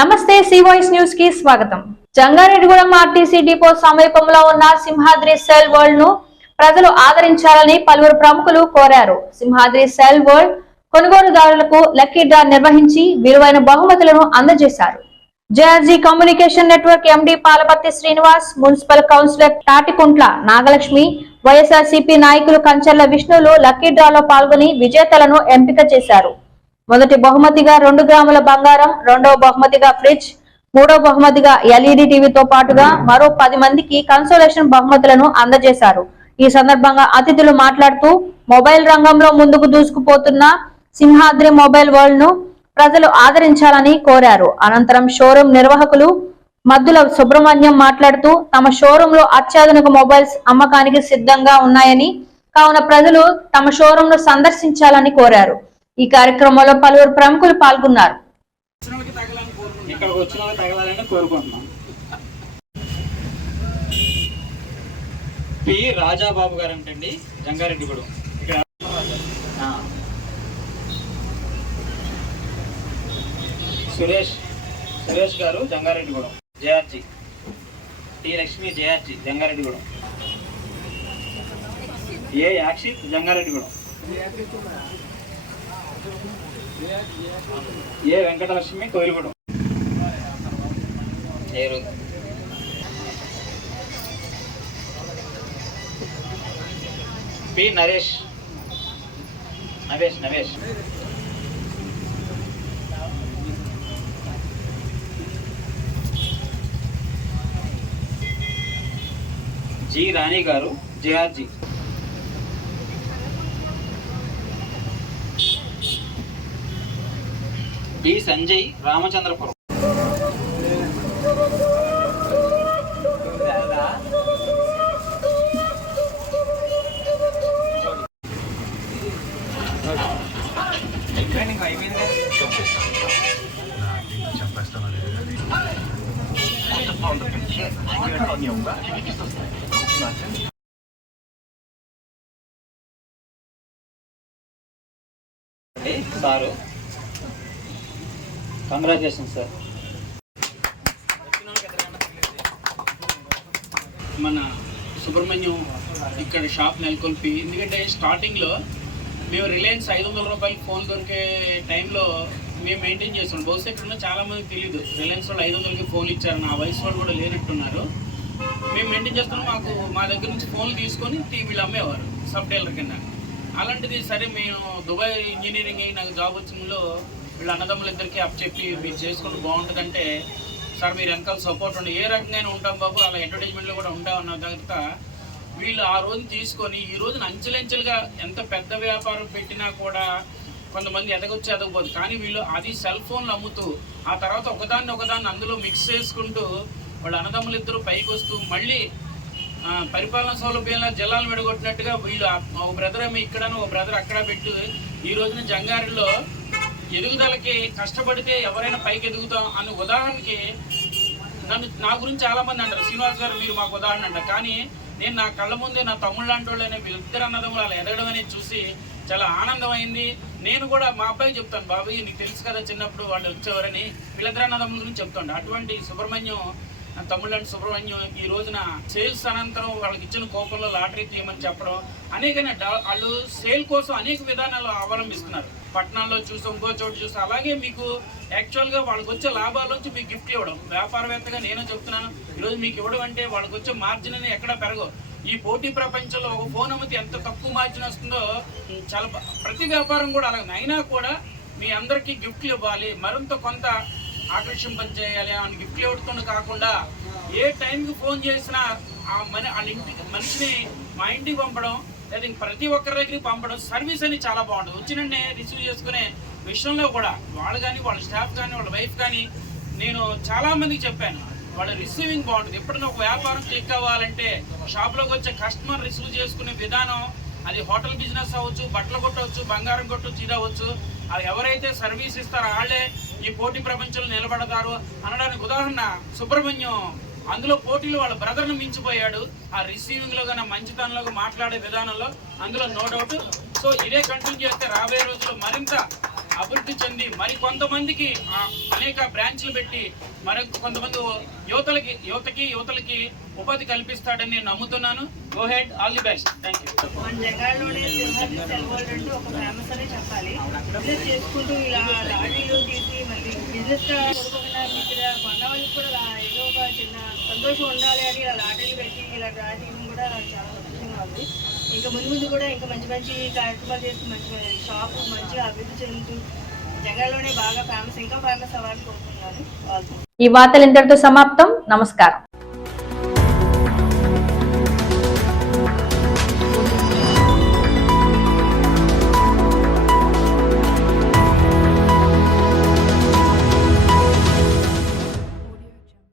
నమస్తే C voice news కి స్వాగతం. జంగారెడ్డిగూడెం ఆర్టీసీ డిపో సమీపంలో ఉన్న సింహాద్రి సెల్ వరల్డ్ ను ప్రజలు ఆదరించాలని పలువురు ప్రముఖులు కోరారు. సింహాద్రి సెల్ వరల్డ్ కొనుగోలుదారులకు లక్కీ డ్రా నిర్వహించి విలువైన బహుమతులను అందజేశారు. JRG communication network MD Palaparthi Srinivas, municipal councillor Tatikuntla Nagalakshmi, YSRCP నాయకులు కంచర్ల విష్ణులు లక్కీ డ్రాలో పాల్గొని విజేతలను ఎంపిక చేశారు. మొదటి బహుమతిగా 2 గ్రాముల బంగారం, రెండవ బహుమతిగా ఫ్రిడ్జ్, మూడవ బహుమతిగా ఎల్ఈడి టీవీతో పాటుగా మరో 10 మందికి కన్సోలేషన్ బహుమతులను అందజేశారు. ఈ సందర్భంగా అతిథులు మాట్లాడుతూ మొబైల్ రంగంలో ముందుకు దూసుకుపోతున్న సింహాద్రి మొబైల్ వరల్డ్ ను ప్రజలు ఆదరించాలని కోరారు. అనంతరం షోరూం నిర్వాహకులు మద్దుల సుబ్రహ్మణ్యం మాట్లాడుతూ తమ షోరూం లో అత్యాధునిక మొబైల్స్ అమ్మకానికి సిద్ధంగా ఉన్నాయని, కావున ప్రజలు తమ షోరూం ను సందర్శించాలని కోరారు. ఈ కార్యక్రమంలో పలువురు ప్రముఖులు పాల్గొన్నారు. పి రాజాబాబు గారు అంటండి, జంగారెడ్డిగూడెం. ఇక్కడ సురేష్ గారు, Jangareddygudem. JRG T Lakshmi, JRG Jangareddygudem. A Yakshith, Jangareddygudem. A Venkatalakshmi, Koyyalagudem. P Navesh. G Rani గారు, JRG. B Sanjay, Ramachandrapuram. Sir, congratulation sir. మన సుబ్రహ్మణ్యం ఇక్కడ షాప్ నెలకొల్పి, ఎందుకంటే స్టార్టింగ్లో మేము రిలయన్స్ 500 రూపాయలకి ఫోన్ దొరికే టైంలో మేము మెయింటైన్ చేస్తున్నాం. బహుశా ఇక్కడ చాలామందికి తెలియదు రిలయన్స్ వాళ్ళు 500కి ఫోన్లు ఇచ్చారు, నా వయసు వాళ్ళు కూడా లేనట్టున్నారు. మేము మెయింటైన్ చేస్తున్నాం. మా దగ్గర నుంచి ఫోన్లు తీసుకొని టీవీలు అమ్మేవారు సబ్ డీలర్ కింద. అలాంటిది సరే మేము దుబాయ్ ఇంజనీరింగ్ అయ్యి నాకు జాబ్ వచ్చినలో వీళ్ళ అన్నదమ్ములిద్దరికీ అప్ చెప్పి మీరు చేసుకుంటూ బాగుంటుందంటే, సార్ మీరు వెనకాల సపోర్ట్ ఉండి ఏ రకంగా ఉంటాం బాబు, అలా అడ్వర్టైజ్మెంట్లో కూడా ఉంటామన్న తర్వాత వీళ్ళు ఆ రోజు తీసుకొని ఈ రోజున అంచెలంచెలుగా ఎంత పెద్ద వ్యాపారం పెట్టినా కూడా కొంతమంది ఎదగొచ్చు. కానీ వీళ్ళు అది సెల్ ఫోన్లు అమ్ముతూ ఆ తర్వాత ఒకదాన్ని అందులో మిక్స్ చేసుకుంటూ వాళ్ళ అన్నదమ్ములిద్దరూ పైకి వస్తూ మళ్ళీ పరిపాలన సౌలభ్యంలో జిల్లాలు విడగొట్టినట్టుగా వీళ్ళు ఒక బ్రదర్ ఏమో ఇక్కడ, ఒక బ్రదర్ అక్కడ పెట్టి ఈ రోజున జంగారెడ్డిలో ఎదుగుదలకి కష్టపడితే ఎవరైనా పైకి ఎదుగుతాం అన్న ఉదాహరణకి నా గురించి చాలామంది అంటారు, శ్రీనివాస్ గారు మీరు మాకు ఉదాహరణ అంటారు. కానీ నేను నా కళ్ళ ముందే నా తమ్ముళ్ళు లాంటి వాళ్ళనే వీళ్ళిద్దరు అన్నదమ్ములు అలా ఎదగడం అనేది చూసి చాలా ఆనందమైంది. నేను కూడా మా అబ్బాయి చెప్తాను, బాబాయ్ నీకు తెలుసు కదా చిన్నప్పుడు వాళ్ళు వచ్చేవారని, వీళ్ళిద్దరు అన్నదమ్ముల గురించి చెప్తాను. అటువంటి సుబ్రహ్మణ్యం, నా తమ్ముళ్ళంటి సుబ్రహ్మణ్యం ఈ రోజున సేల్స్ అనంతరం వాళ్ళకి ఇచ్చిన కోపంలో లాటరీ తీయమని చెప్పడం, అనేకనే వాళ్ళు సేల్ కోసం అనేక విధానాలు అవలంబిస్తున్నారు. పట్టణాల్లో చూసి ఇంకో చోటు చూసి, అలాగే మీకు యాక్చువల్గా వాళ్ళకి వచ్చే లాభాల నుంచి మీకు గిఫ్ట్లు ఇవ్వడం. వ్యాపారవేత్తగా నేను చెప్తున్నాను, ఈరోజు మీకు ఇవ్వడం అంటే వాళ్ళకి వచ్చే మార్జిన్ అని ఎక్కడా పెరగవు. ఈ పోటీ ప్రపంచంలో ఒక ఫోన్ అమ్మితే ఎంత తక్కువ మార్జిన్ వస్తుందో చాలా ప్రతి వ్యాపారం కూడా అలాగే. అయినా కూడా మీ అందరికీ గిఫ్ట్లు ఇవ్వాలి, మరింత కొంత ఆకర్షింపని చేయాలి అని గిఫ్ట్లు ఇవ్వడం కాకుండా ఏ టైంకి ఫోన్ చేసినా వాళ్ళ ఇంటికి మనిషిని మా ఇంటికి పంపడం, లేదా ప్రతి ఒక్కరి దగ్గరికి పంపడం, సర్వీస్ అని చాలా బాగుంటుంది. వచ్చినంటే రిసీవ్ చేసుకునే విషయంలో కూడా వాళ్ళు కానీ, వాళ్ళ స్టాఫ్ కానీ, వాళ్ళ వైఫ్ కానీ, నేను చాలామందికి చెప్పాను వాళ్ళ రిసీవింగ్ బాగుంటుంది. ఎప్పుడైనా ఒక వ్యాపారం క్లిక్ అవ్వాలంటే షాప్లోకి వచ్చే కస్టమర్ రిసీవ్ చేసుకునే విధానం, అది హోటల్ బిజినెస్ అవ్వచ్చు, బట్టలు కొట్టవచ్చు, బంగారం కొట్టవచ్చు, ఇది అవ్వచ్చు, అది ఎవరైతే సర్వీస్ ఇస్తారో వాళ్ళే ఈ పోటీ ప్రపంచంలో నిలబడతారు అనడానికి ఉదాహరణ సుబ్రహ్మణ్యం. అందులో పోటీలో వాళ్ళ బ్రదర్ను మించిపోయాడు. ఆ రిసీవింగ్లో కానీ మంచితనంలో మాట్లాడే విధానంలో అందులో నో డౌట్. సో ఇదే కంటిన్యూ చేస్తే రాబోయే రోజుల్లో మరింత అభివృద్ధి చెంది మరి కొంతమందికి అనేక బ్రాంచ్లు పెట్టి మరి కొంతమంది యువతకి ఉపాధి కల్పిస్తాడని నేను నమ్ముతున్నాను. Go head, all the best. Thank you. మన జగాల్లోనే సింహాద్రి సెల్ వరల్డ్ అంటూ ఒక ఫేమస్ అనే చెప్పాలి. బిజినెస్ చేసుకుంటూ ఇలా లారీలు తీసి మళ్ళీ బిజినెస్ కొనుక్కోకుండా ఇక్కడ కొన్న వాళ్ళకి కూడా ఏదో ఒక చిన్న సంతోషం ఉండాలి అని ఇలా లాటరీలు పెట్టి ఇలా డ్రా చేయడం కూడా చాలా సంతోషంగా ఉంది. ఇంకా ముందు కూడా ఇంకా మంచి మంచి కార్యక్రమాలు చేసి మంచి షాప్ మంచిగా అభివృద్ధి చెందుతూ జగాల్లోనే బాగా ఫేమస్ ఇంకా ఫేమస్ అవ్వాలని కోరుకుంటున్నాను. ఈ వార్తలు ఇంతటితో సమాప్తం. నమస్కారం.